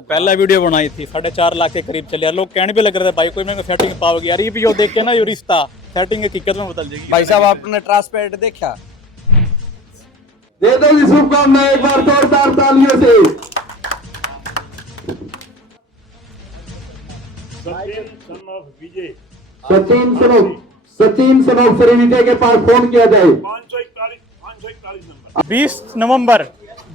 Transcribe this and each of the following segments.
पहला वीडियो बनाई थी 4.5 लाख के करीब चले यार। लोग कहने भी लग रहे थे भाई कोई मेरे को सेटिंग पाओगे यार। ये भी जो देख के ना ये रिश्ता सेटिंग हकीकत में बदल जाएगी। भाई साहब आपने ट्रांसपेरेंट देखा? दे दो जी शुभकामनाएं एक बार जोरदार तालियों से। सचिन सन ऑफ श्रीविजय के पास फोन किया जाए। 541 नंबर। 20 नवंबर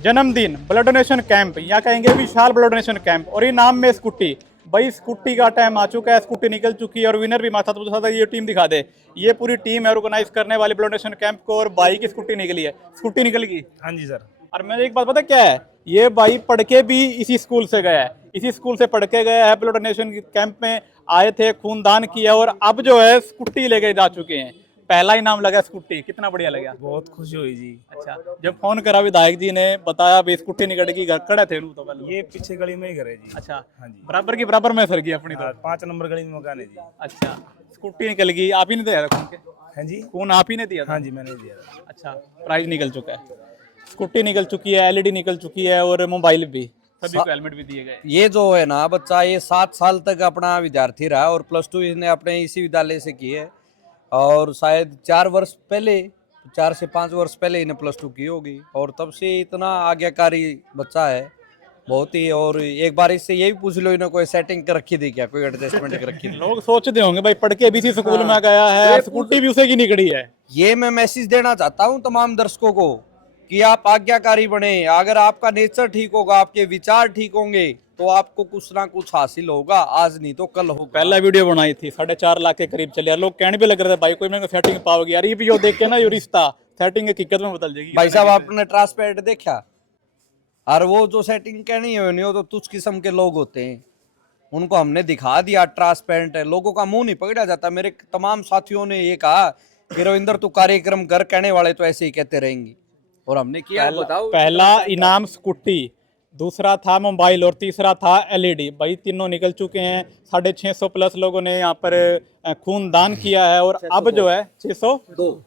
जन्मदिन ब्लड डोनेशन कैंप, या कहेंगे विशाल ब्लड डोनेशन कैंप, और इनाम में स्कूटी। भाई स्कूटी का टाइम आ चुका है, स्कूटी निकल चुकी है और विनर भी माथा तो ये टीम दिखा दे। ये पूरी टीम है ऑर्गेनाइज करने वाली ब्लड डोनेशन कैंप को, और भाई की स्कूटी निकली है। स्कूटी निकल गई। हाँ जी सर। और मैंने एक बात पता क्या है, ये भाई पढ़ के भी इसी स्कूल से गया है, इसी स्कूल से पढ़ के गया है। ब्लड डोनेशन कैंप में आए थे, खूनदान किया और अब जो है स्कूटी लेके जा चुके हैं। पहला इनाम लगा स्कूटी, कितना बढ़िया लगा। बहुत खुशी हुई जी। अच्छा, जब फोन करा विधायक जी ने बताया भी स्कूटी निकल गई, घर खड़े थे तो पहले। ये पीछे गली में ही घर है जी। अच्छा, हाँ जी। बराबर की बराबर में सर की अपनी तो। 5 नंबर गली में मकान है जी। अच्छा, स्कूटी निकल गई, आप ही ने दिया था खून के? हाँ जी। खून आप ही ने दिया था? हाँ जी मैंने दिया था। अच्छा, प्राइज निकल चुका है, स्कूटी निकल चुकी है, एलईडी निकल चुकी है और मोबाइल भी, सभी को हेलमेट भी दिए गए। ये जो है ना बच्चा, ये 7 साल तक अपना विद्यार्थी रहा और +2 इसने अपने इसी विद्यालय से की है। और शायद 4 से 5 वर्ष पहले इन्हें +2 की होगी और तब से इतना आज्ञाकारी बच्चा है बहुत ही। और एक बार इससे ये भी पूछ लो, इन्हें कोई सेटिंग कर रखी थी क्या, कोई एडजस्टमेंट कर रखी थी? लोग सोचते होंगे भाई पढ़ के भी इसी स्कूल में गया है, स्कूटी भी उसे की निकली है। ये मैं मैसेज देना चाहता हूँ तमाम दर्शकों को कि आप आज्ञाकारी बने। अगर आपका नेचर ठीक होगा, आपके विचार ठीक होंगे तो आपको कुछ ना कुछ हासिल होगा, आज नहीं तो कल होगा। पहला वीडियो बनाई थी 4.5 लाख के करीब चले यार। लोग कहने भी लग रहे थे भाई कोई मेरे को सेटिंग पाओगे यार। ये भी जो देख के ना ये रिश्ता सेटिंग हकीकत में बदल जाएगी। भाई साहब आपने ट्रांसपेरेंट देखा? और वो जो सेटिंग कहनी है नहीं, वो तो तुच्छ किस्म के लोग होते हैं, उनको हमने दिखा दिया ट्रांसपेरेंट है। लोगों का मुंह नहीं पकड़ा जाता। मेरे तमाम साथियों ने ये कहा कि रविंदर तू कार्यक्रम कर, कहने वाले तो ऐसे ही कहते रहेंगे, और हमने किया। बताओ, पहला इनाम स्कूटी, दूसरा था मोबाइल और तीसरा था एलईडी। भाई तीनों निकल चुके हैं। 650 प्लस लोगों ने यहाँ पर खून दान किया है और अब जो है 602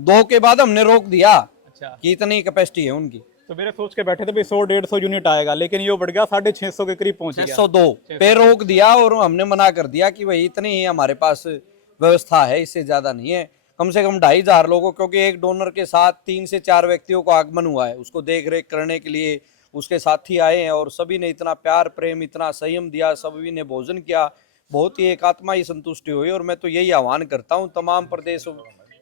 2 के बाद हमने रोक दिया अच्छा, कि इतनी कैपेसिटी है उनकी। तो मेरे सोच के बैठे थे भाई 100-150 यूनिट आएगा, लेकिन ये बढ़ गया 650 के करीब पहुंच गया। 602 पे रोक दिया और हमने मना कर दिया कि भाई इतनी ही हमारे पास व्यवस्था है, इससे ज्यादा नहीं है। कम से कम 2,500 लोगों, क्योंकि एक डोनर के साथ 3 से 4 व्यक्तियों का आगमन हुआ है, उसको देख रेख करने के लिए उसके साथी आए हैं और सभी ने इतना प्यार प्रेम, इतना संयम दिया, सभी ने भोजन किया, बहुत ही एक आत्मा ही संतुष्टि हुई। और मैं तो यही आह्वान करता हूँ तमाम प्रदेश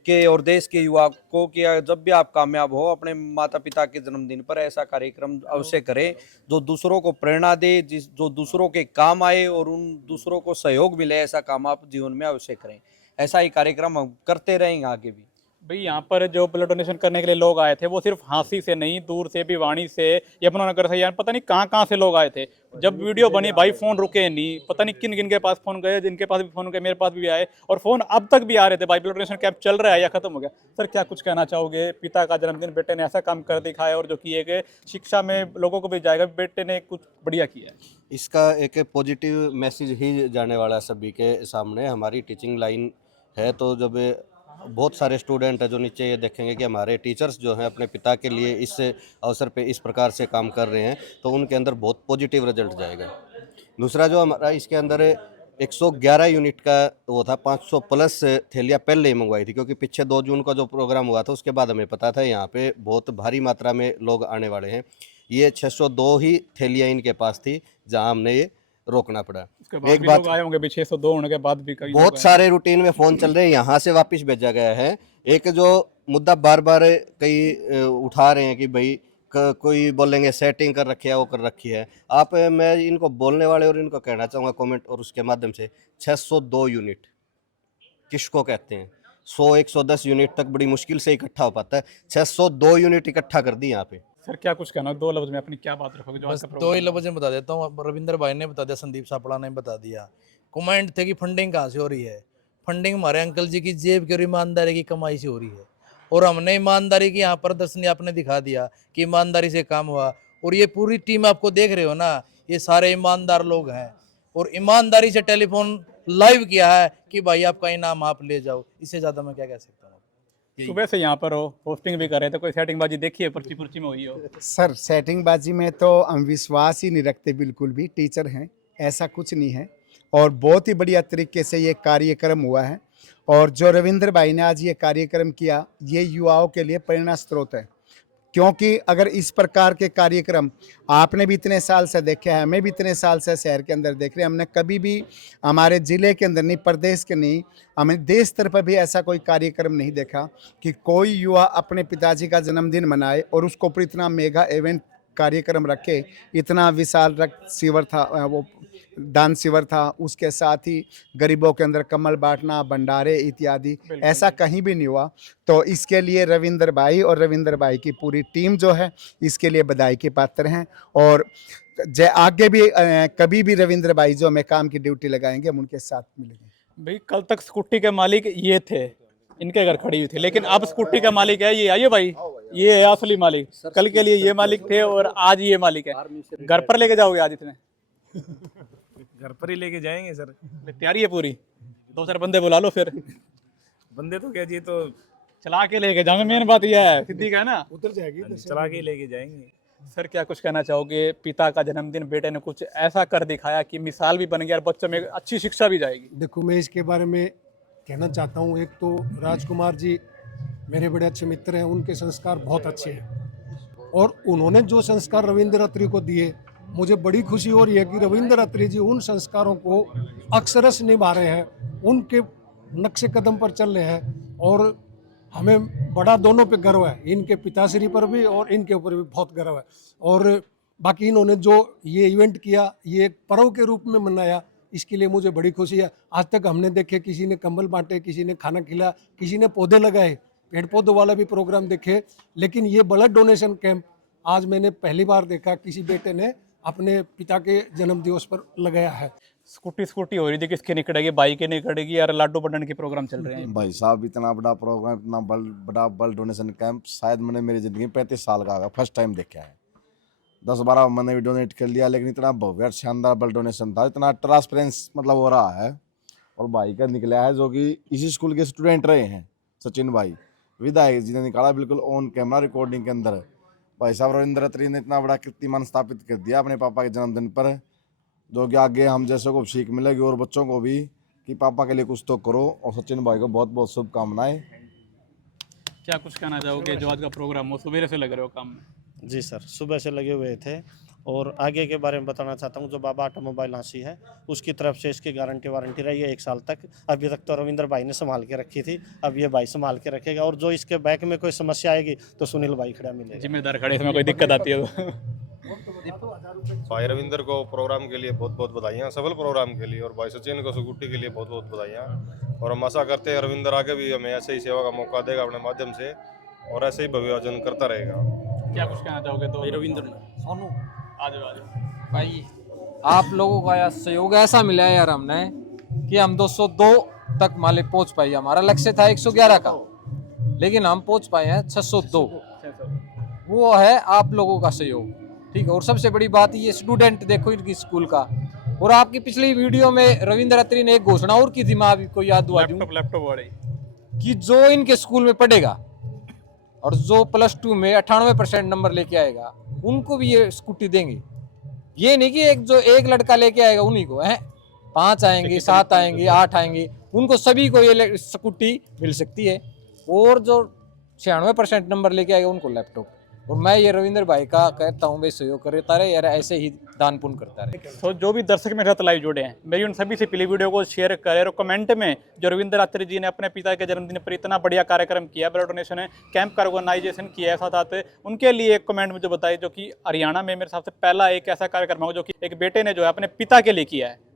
के और देश के युवा को कि जब भी आप कामयाब हो अपने माता पिता के जन्मदिन पर ऐसा कार्यक्रम अवश्य करें जो दूसरों को प्रेरणा दे, जो दूसरों के काम आए और उन दूसरों को सहयोग मिले। ऐसा काम आप जीवन में अवश्य करें। ऐसा ही कार्यक्रम हम करते रहेंगे आगे भी। भाई यहाँ पर जो ब्लड डोनेशन करने के लिए लोग आए थे वो सिर्फ हाँसी से नहीं, दूर से, भिवानी से, यमुनानगर से, यार पता नहीं कहाँ से लोग आए थे। जब वीडियो बनी भाई फोन रुके नहीं, पता नहीं किन किन के पास फोन गए, जिनके पास भी फोन गए, मेरे पास भी आए और फोन अब तक भी आ रहे थे। भाई ब्लड डोनेशन कैंप चल रहा है या खत्म हो गया? सर क्या कुछ कहना चाहोगे? पिता का जन्मदिन, बेटे ने ऐसा काम कर दिखाया और जो किए गए शिक्षा में लोगों को भी जाएगा, बेटे ने कुछ बढ़िया किया है। इसका एक पॉजिटिव मैसेज ही जाने वाला है सभी के सामने। हमारी टीचिंग लाइन है तो जब बहुत सारे स्टूडेंट हैं जो नीचे ये देखेंगे कि हमारे टीचर्स जो हैं अपने पिता के लिए इस अवसर पे इस प्रकार से काम कर रहे हैं, तो उनके अंदर बहुत पॉजिटिव रिजल्ट जाएगा। दूसरा जो हमारा इसके अंदर 111 यूनिट का वो था, 500 प्लस थैलियाँ पहले ही मंगवाई थी, क्योंकि पीछे 2 जून का जो प्रोग्राम हुआ था उसके बाद हमें पता था यहाँ पे बहुत भारी मात्रा में लोग आने वाले हैं। ये 602 ही थैलियाँ इनके पास थी जहाँ हमने ये रोकना पड़ा। एक बात आए होंगे 602 होने के बाद भी कई बहुत सारे रूटीन में फोन चल रहे हैं, यहाँ से वापस भेजा गया है। एक जो मुद्दा बार बार कई उठा रहे हैं कि भाई कोई बोलेंगे सेटिंग कर रखी है, वो कर रखी है। आप मैं इनको बोलने वाले और इनको कहना चाहूँगा कमेंट और उसके माध्यम से, 602 यूनिट किसको कहते हैं? 100-110 यूनिट तक बड़ी मुश्किल से इकट्ठा हो पाता है, 602 यूनिट इकट्ठा कर दी यहाँ पे। सर क्या कुछ कहना, 2 लफ्ज में अपनी क्या बात रखोगे? जो बस 2 ही लफ्ज में बता देता हूँ। रविंदर भाई ने बता दिया, संदीप सापड़ा ने बता दिया। कमेंट थे कि फंडिंग कहाँ से हो रही है। फंडिंग हमारे अंकल जी की जेब की और ईमानदारी की कमाई से हो रही है, और हमने ईमानदारी की यहाँ प्रदर्शनी आपने दिखा दिया कि ईमानदारी से काम हुआ। और ये पूरी टीम आपको देख रहे हो ना, ये सारे ईमानदार लोग हैं और ईमानदारी से टेलीफोन लाइव किया है कि भाई आपका इनाम आप ले जाओ। इससे ज़्यादा मैं क्या कह सकता हूँ? सुबह से यहाँ पर हो, होस्टिंग भी कर रहे थे, कोई सेटिंगबाजी देखी है, पर्ची पुर्ची में हुई हो? सर सेटिंगबाजी में तो हम विश्वास ही नहीं रखते, बिल्कुल भी। टीचर हैं, ऐसा कुछ नहीं है। और बहुत ही बढ़िया तरीके से ये कार्यक्रम हुआ है। और जो रविंद्र भाई ने आज ये कार्यक्रम किया, ये युवाओं के लिए प्रेरणा स्रोत है। क्योंकि अगर इस प्रकार के कार्यक्रम आपने भी इतने साल से देखे हैं, हमें भी इतने साल से शहर के अंदर देख रहे हैं, हमने कभी भी हमारे ज़िले के अंदर नहीं, प्रदेश के नहीं, हमें देश स्तर पर भी ऐसा कोई कार्यक्रम नहीं देखा कि कोई युवा अपने पिताजी का जन्मदिन मनाए और उसको ऊपर इतना मेगा इवेंट कार्यक्रम रखे। इतना विशाल रक्त शिविर था, वो दान शिविर था, उसके साथ ही गरीबों के अंदर कम्बल बांटना, भंडारे इत्यादि, ऐसा कहीं भी नहीं हुआ। तो इसके लिए रविंद्र भाई और रविंद्र भाई की पूरी टीम जो है, इसके लिए बधाई के पात्र हैं। और आगे भी कभी भी रविंद्र भाई जो हमें काम की ड्यूटी लगाएंगे, हम उनके साथ मिलेंगे। भाई कल तक स्कूटी के मालिक ये थे, इनके घर खड़ी हुई थी, लेकिन अब स्कूटी का मालिक है ये। आइए भाई, ये है असली मालिक। कल के लिए ये मालिक थे और आज ये मालिक है। घर पर लेके जाओगे आज इतने? घर पर ही लेके जाएंगे सर। तैयारी है पूरी? 2-4 बंदे बुला लो फिर। बंदे तो क्या जी, तो चला के लेके जाओगे, मेन बात यह है। सिद्धि का है ना, चला के ही लेके जाएंगे। सर क्या कुछ कहना चाहोगे? पिता का जन्मदिन, बेटे ने कुछ ऐसा कर दिखाया कि मिसाल भी बन गया और बच्चों में अच्छी शिक्षा भी जाएगी। देखो, मैं इसके बारे में कहना चाहता हूँ। एक तो राजकुमार जी मेरे बड़े अच्छे मित्र हैं, उनके संस्कार बहुत अच्छे हैं और उन्होंने जो संस्कार रविंद्र अत्री को दिए, मुझे बड़ी खुशी हो रही है कि रविंद्र अत्री जी उन संस्कारों को अक्षरश निभा रहे हैं, उनके नक्शे कदम पर चल रहे हैं। और हमें बड़ा दोनों पे गर्व है, इनके पिताश्री पर भी और इनके ऊपर भी बहुत गर्व है। और बाकी इन्होंने जो ये इवेंट किया, ये एक पर्व के रूप में मनाया, इसके लिए मुझे बड़ी खुशी है। आज तक हमने देखे, किसी ने कंबल बांटे, किसी ने खाना खिलाया, किसी ने पौधे लगाए, पेड़ पौधों वाला भी प्रोग्राम देखे, लेकिन ये ब्लड डोनेशन कैंप आज मैंने पहली बार देखा किसी बेटे ने अपने पिता के जन्म दिवस पर लगाया है। स्कूटी हो रही थी, किसकी निकलेगी, बाइक निकलेगी यार, लाडू बटन के प्रोग्राम चल रहे हैं। भाई साहब, इतना बड़ा प्रोग्राम, इतना बड़ा ब्लड डोनेशन कैंप शायद मैंने मेरी ज़िंदगी में 35 साल का फर्स्ट टाइम देखा है। 10-12 मैंने भी डोनेट कर लिया, लेकिन इतना भव्य शानदार ब्लड डोनेशन था, इतना ट्रांसपेरेंस मतलब हो रहा है। और भाई का निकला है जो कि इसी स्कूल के स्टूडेंट रहे हैं, सचिन भाई विधायक जी ने निकाला बिल्कुल ऑन कैमरा रिकॉर्डिंग के अंदर। भाई साहब रविंद्र अत्री ने इतना बड़ा कीर्तिमान स्थापित कर दिया अपने पापा के जन्मदिन पर, जो कि आगे हम जैसे को सीख मिलेगी और बच्चों को भी कि पापा के लिए कुछ तो करो। और सचिन भाई को बहुत बहुत शुभकामनाएं। क्या कुछ कहना चाहोगे? जो आज का प्रोग्राम हो, सवेरे से लग रहे हो काम में? जी सर, सुबह से लगे हुए थे और आगे के बारे में बताना चाहता हूँ। जो बाबा ऑटोमोबाइल हांसी है, उसकी तरफ से इसकी गारंटी वारंटी रही है 1 साल तक। अभी तक तो रविंद्र भाई ने संभाल के रखी थी, अब ये भाई संभाल के रखेगा। और जो इसके बैक में कोई समस्या आएगी तो सुनील भाई खड़ा मिलेगा। जिम्मेदार खड़े, इसमें कोई दिक्कत आती है तो? भाई रविंद्र को प्रोग्राम के लिए बहुत बहुत बधाइयाँ, सफल प्रोग्राम के लिए। और भाई सचिन को स्कूटी के लिए बहुत बहुत बधाइयाँ। और हम आशा करते हैं रविंद्र आगे भी हमें ऐसे ही सेवा का मौका देगा अपने माध्यम से, और ऐसे ही भव्य आयोजन करता रहेगा। क्या कुछ कहना चाहोगे? तो रविंद्र सोनू आज भाई, आप लोगों का यार सहयोग ऐसा मिला है यार हमने कि हम 202 तक माले पहुंच पाए। हमारा लक्ष्य था 111 का, लेकिन हम पहुंच पाए हैं 602। वो है आप लोगों का सहयोग, ठीक है। और सबसे बड़ी बात ये स्टूडेंट देखो इनकी स्कूल का। और आपकी पिछली वीडियो में रविंद्र अत्री ने एक घोषणा और की थी, मैं आपको याद दुआ दूं कि जो इनके स्कूल में पढ़ेगा और जो +2 में 98% नंबर लेके आएगा, उनको भी ये स्कूटी देंगे। ये नहीं कि एक लड़का लेके आएगा उन्हीं को है, 5 आएंगे, 7 आएंगे, 8 आएंगे, उनको सभी को ये स्कूटी मिल सकती है। और जो 96% नंबर लेके आएगा उनको लैपटॉप। और मैं ये रविंद्र भाई का कहता हूँ भाई सहयोग करता रहे यार, ऐसे ही दान पुण्य करता रहे। तो जो भी दर्शक मेरे साथ लाइव जुड़े हैं, मेरी उन सभी से पहले वीडियो को शेयर करें और कमेंट में जो रविंद्र अत्री जी ने अपने पिता के जन्मदिन पर इतना बढ़िया कार्यक्रम किया, ब्लड डोनेशन है, कैंप का ऑर्गेनाइजेशन किया है, साथ उनके लिए एक कमेंट मुझे बताइए जो कि हरियाणा में मेरे हिसाब से पहला एक ऐसा कार्यक्रम हो जो कि एक बेटे ने जो है अपने पिता के लिए किया है।